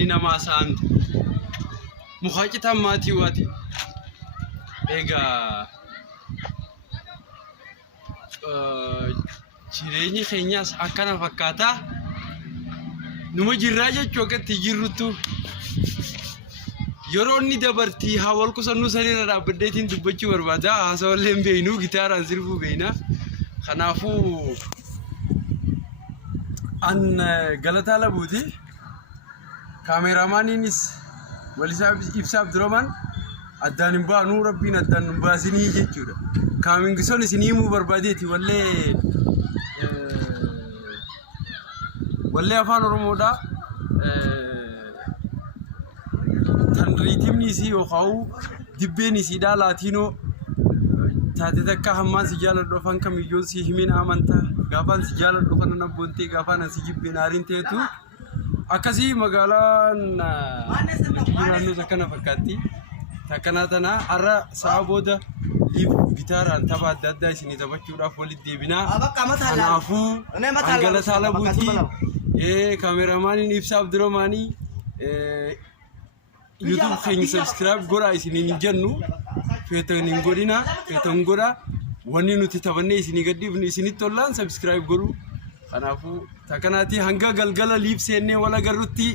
wanni nama saan mukhaacitaan maatii waati egaa jireenyi keenyaas akkana fakkaata numa jirraa jechuu akkatti jirrutu yeroo inni dabartii hawal kusannu sanirra dhaabbadeetiin dubbachuu barbaada haasawallee hin beeknu gitaaraan sirbuu beekna kanaafuu an Galataa Labuuti kaameraamaaniinis walisaa ibsaa Abdurrahman addaan hin baanu rabbiin addaan hin baasinii jechuudha kaamingisoon isinii himuu barbaadeeti wallee afaan Oromoodhaa tan riitimni isii yookaan dibbeen isiidhaa laatiinoo taate takka hammaan si jaaladhu afaan kamiyyoon si himin amantaa gaafaan si jaaladhu kana nabboontee gaafaan si jibbeen haariin ta'etu akkasii magaalaan naannoo akkana fakkaatti takkanaa tana har'a sa'a booda gitaaraan tapha adda addaa isinii taphachuudhaaf walitti deebinaa kanaafuu Galataa Labuutii kaameraamaaniin ibsaa Abdurrahmaanii YouTube keenya subscribe godhaa isiniin jennu feetan hin godhina feetan godhaa wanni nuti taphannee isinii gadhiifnu isinitti tollaan subscribe godhu kanaafuu takkanaati hanga galgala liif seennee wal agarrutti